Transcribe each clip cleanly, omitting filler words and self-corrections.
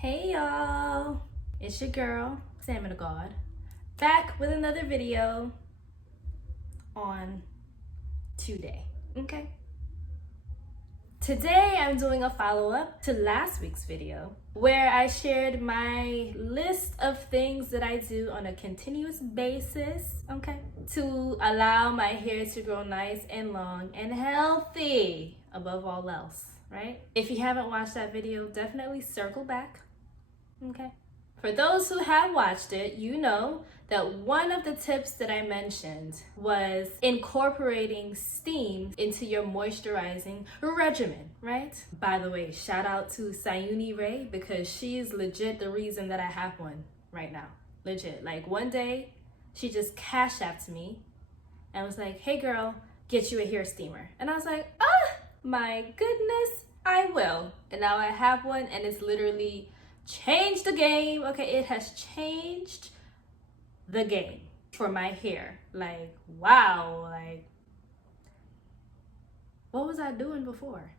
Hey y'all, it's your girl, CashApp, back with another video on today, okay? Today I'm doing a follow-up to last week's video where I shared my list of things that I do on a continuous basis, okay? To allow my hair to grow nice and long and healthy above all else, right? If you haven't watched that video, definitely circle back. Okay. For those who have watched it, you know that one of the tips that I mentioned was incorporating steam into your moisturizing regimen, right? By the way, shout out to Sayuni Ray because she's legit the reason that I have one right now. Legit. Like one day, she just cash apped me and was like, hey girl, get you a hair steamer. And I was like, my goodness, I will. And now I have one and it's literally changed the game. Okay, it has changed the game for my hair. Like, wow, like, what was I doing before?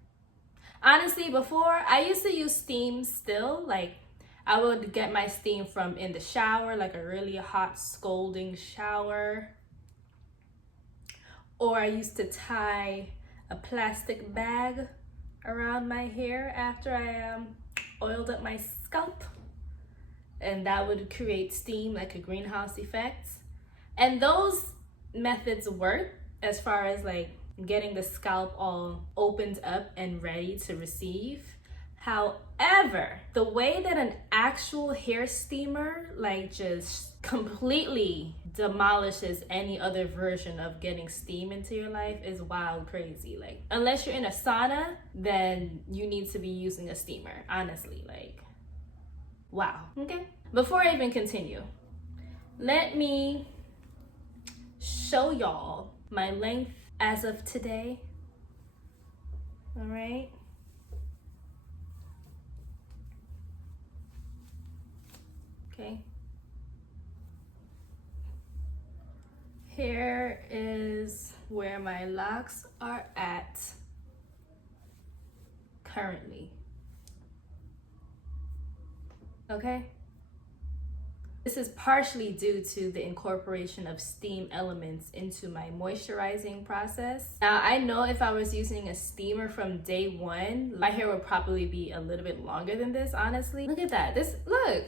Honestly, before I used to use steam still. Like, I would get my steam from in the shower, like a really hot scalding shower. Or I used to tie a plastic bag around my hair after I oiled up my scalp, and that would create steam, like a greenhouse effect. And those methods work as far as like getting the scalp all opened up and ready to receive. However, the way that an actual hair steamer like just completely demolishes any other version of getting steam into your life is wild crazy. Like, unless you're in a sauna, then you need to be using a steamer, honestly. Like, wow. Okay, before I even continue, let me show y'all my length as of today. All right. Okay. Here is where my locks are at currently. Okay. This is partially due to the incorporation of steam elements into my moisturizing process. Now, I know if I was using a steamer from day one, my hair would probably be a little bit longer than this, honestly. Look at that. Look.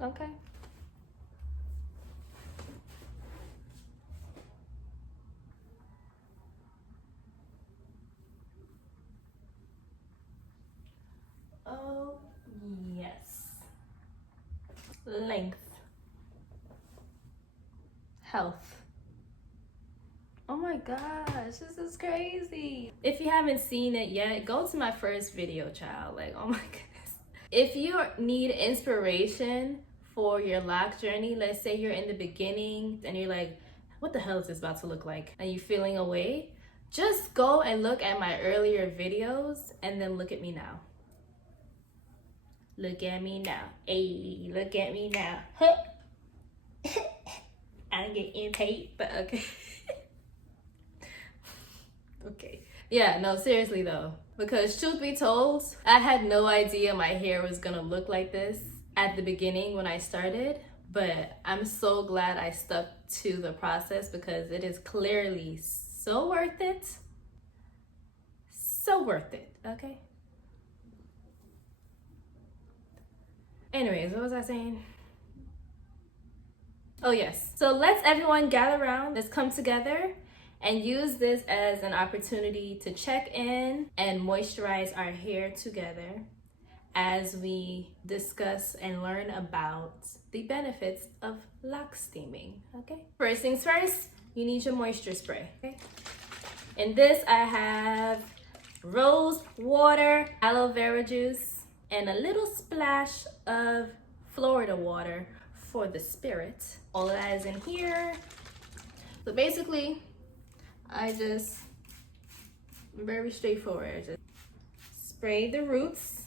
Okay. Oh, yes. Length. Health. Oh my gosh, this is crazy. If you haven't seen it yet, go to my first video, child. Like, oh my goodness. If you need inspiration for your lock journey, let's say you're in the beginning and you're like, what the hell is this about to look like? And you're feeling away, just go and look at my earlier videos and then look at me now. Look at me now. Hey, look at me now. I get in tape, but okay. Okay. Yeah, no, seriously though. Because truth be told, I had no idea my hair was gonna look like this at the beginning when I started. But I'm so glad I stuck to the process because it is clearly so worth it. So worth it, okay? Anyways, what was I saying? Oh yes, so let's everyone gather around. Let's come together and use this as an opportunity to check in and moisturize our hair together as we discuss and learn about the benefits of lock steaming, okay? First things first, you need your moisture spray, okay? In this, I have rose water, aloe vera juice, and a little splash of Florida water for the spirit. All of that is in here. So basically, very straightforward. Just spray the roots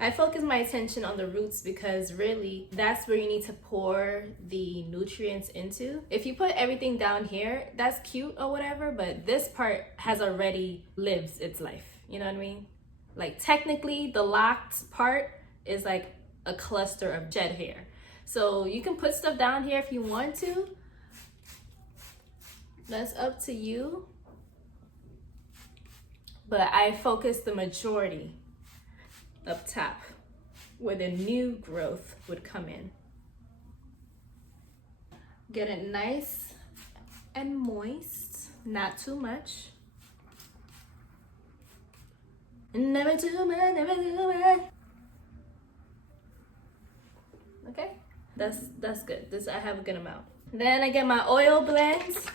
I focus my attention on the roots because really that's where you need to pour the nutrients into. If you put everything down here, that's cute or whatever, but this part has already lived its life. You know what I mean? Like technically the locked part is like a cluster of shed hair. So you can put stuff down here if you want to. That's up to you. But I focus the majority up top where the new growth would come in. Get it nice and moist, not too much. Never too much, never too much. Okay, that's good. I have a good amount. Then I get my oil blends.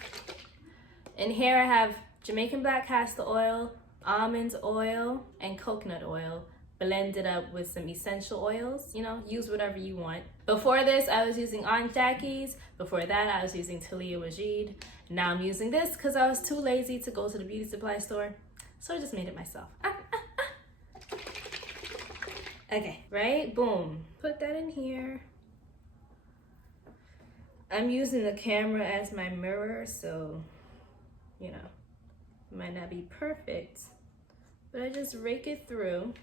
In here I have Jamaican black castor oil, almond oil, and coconut oil. Blended up with some essential oils. You know, use whatever you want. Before this, I was using Aunt Jackie's. Before that, I was using Talia Wajid. Now I'm using this because I was too lazy to go to the beauty supply store. So I just made it myself. Okay, right? Boom. Put that in here. I'm using the camera as my mirror, so, you know, it might not be perfect. But I just rake it through.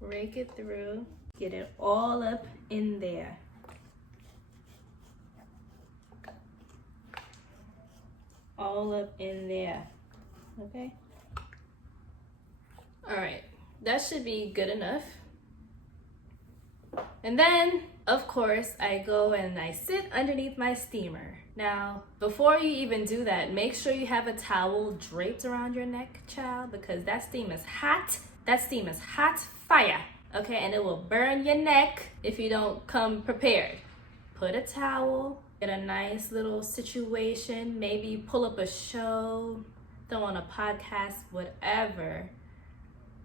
Rake it through, get it all up in there. All up in there, okay? All right, that should be good enough. And then, of course, I go and I sit underneath my steamer. Now, before you even do that, make sure you have a towel draped around your neck, child, because that steam is hot. That steam is hot fire, okay? And it will burn your neck if you don't come prepared. Put a towel, get a nice little situation, maybe pull up a show, throw on a podcast, whatever.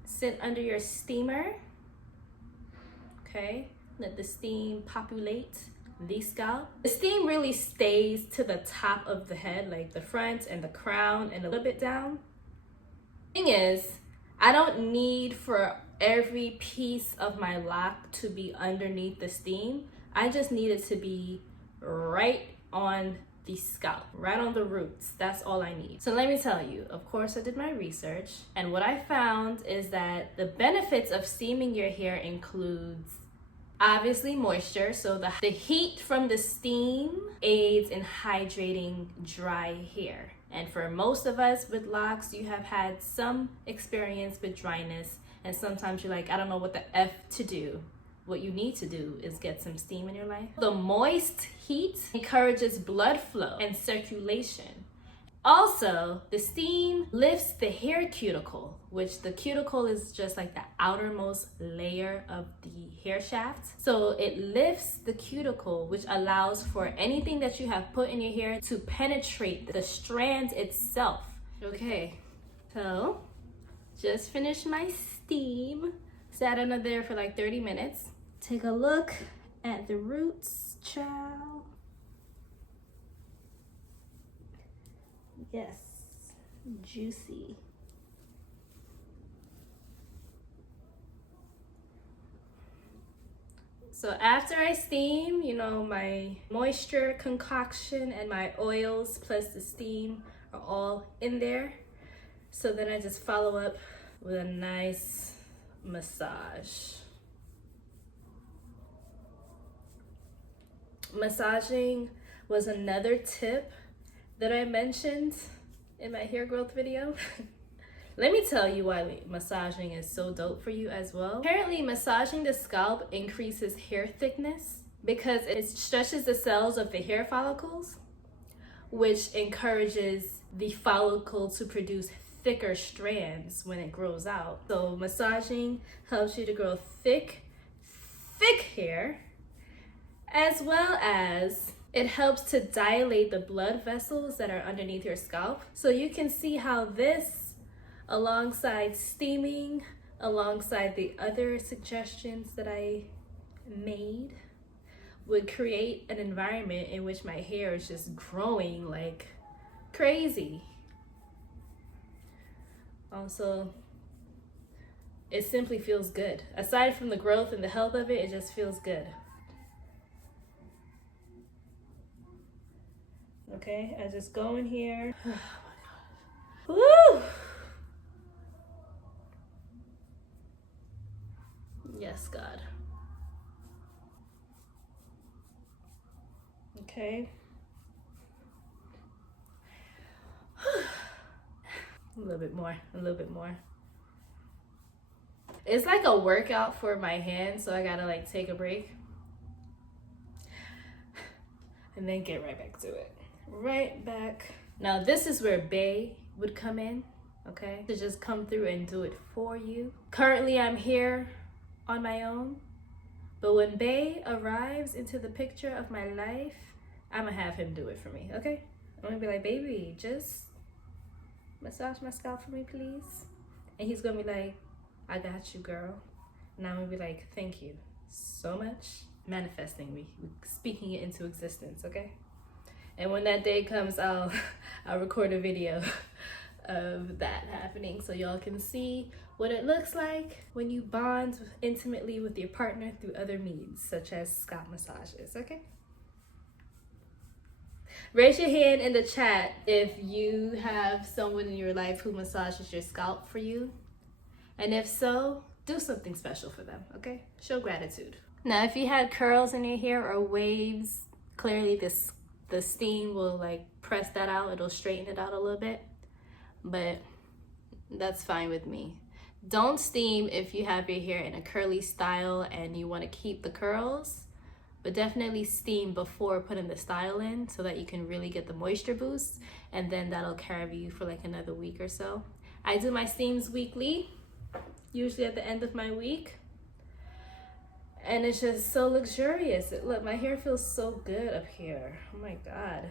Sit under your steamer, okay? Let the steam populate the scalp. The steam really stays to the top of the head, like the front and the crown and a little bit down. Thing is, I don't need for every piece of my lock to be underneath the steam. I just need it to be right on the scalp, right on the roots. That's all I need. So let me tell you, of course I did my research, and what I found is that the benefits of steaming your hair includes obviously moisture. So the heat from the steam aids in hydrating dry hair. And for most of us with locks, you have had some experience with dryness, and sometimes you're like, I don't know what the F to do. What you need to do is get some steam in your life. The moist heat encourages blood flow and circulation. Also, the steam lifts the hair cuticle, which the cuticle is just like the outermost layer of the hair shaft. So it lifts the cuticle, which allows for anything that you have put in your hair to penetrate the strand itself. Okay, so just finished my steam. Sat under there for like 30 minutes. Take a look at the roots, child. Yes, juicy. So after I steam, you know, my moisture concoction and my oils plus the steam are all in there. So then I just follow up with a nice massage. Massaging was another tip that I mentioned in my hair growth video. Let me tell you why massaging is so dope for you as well. Apparently, massaging the scalp increases hair thickness because it stretches the cells of the hair follicles, which encourages the follicle to produce thicker strands when it grows out. So massaging helps you to grow thick hair, as well as it helps to dilate the blood vessels that are underneath your scalp. So you can see how this, alongside steaming, alongside the other suggestions that I made, would create an environment in which my hair is just growing like crazy. Also, it simply feels good. Aside from the growth and the health of it, it just feels good. Okay, I just go in here. Oh my God. Woo! Yes, God. Okay. A little bit more, a little bit more. It's like a workout for my hands, so I gotta like take a break and then get right back to it. Right back. Now this is where Bay would come in, okay? To just come through and do it for you. Currently I'm here on my own, but when Bay arrives into the picture of my life, I'm gonna have him do it for me, okay? I'm gonna be like, baby, just massage my scalp for me, please. And he's gonna be like, I got you, girl. And I'm gonna be like, thank you so much. Manifesting me, speaking it into existence, okay? And when that day comes, I'll record a video of that happening so y'all can see what it looks like when you bond intimately with your partner through other means, such as scalp massages, okay? Raise your hand in the chat if you have someone in your life who massages your scalp for you. And if so, do something special for them, okay? Show gratitude. Now, if you had curls in your hair or waves, clearly the steam will like press that out. It'll straighten it out a little bit, but that's fine with me. Don't steam if you have your hair in a curly style and you want to keep the curls, but definitely steam before putting the style in so that you can really get the moisture boost, and then that'll carry you for like another week or so. I do my steams weekly, usually at the end of my week. And it's just so luxurious. Look, my hair feels so good up here. Oh my God.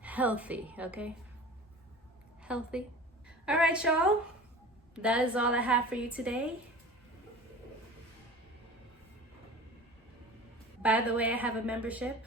Healthy, okay? Healthy. All right, y'all. That is all I have for you today. By the way, I have a membership.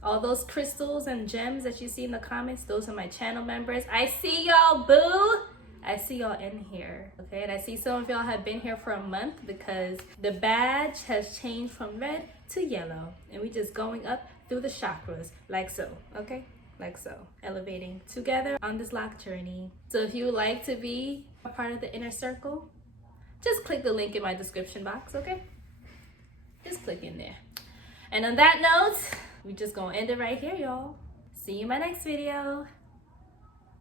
All those crystals and gems that you see in the comments, those are my channel members. I see y'all, boo. I see y'all in here, okay? And I see some of y'all have been here for a month because the badge has changed from red to yellow. And we just going up through the chakras, like so, okay? Like so. Elevating together on this lock journey. So if you would like to be a part of the inner circle, just click the link in my description box, okay? Just click in there. And on that note, we just gonna end it right here, y'all. See you in my next video.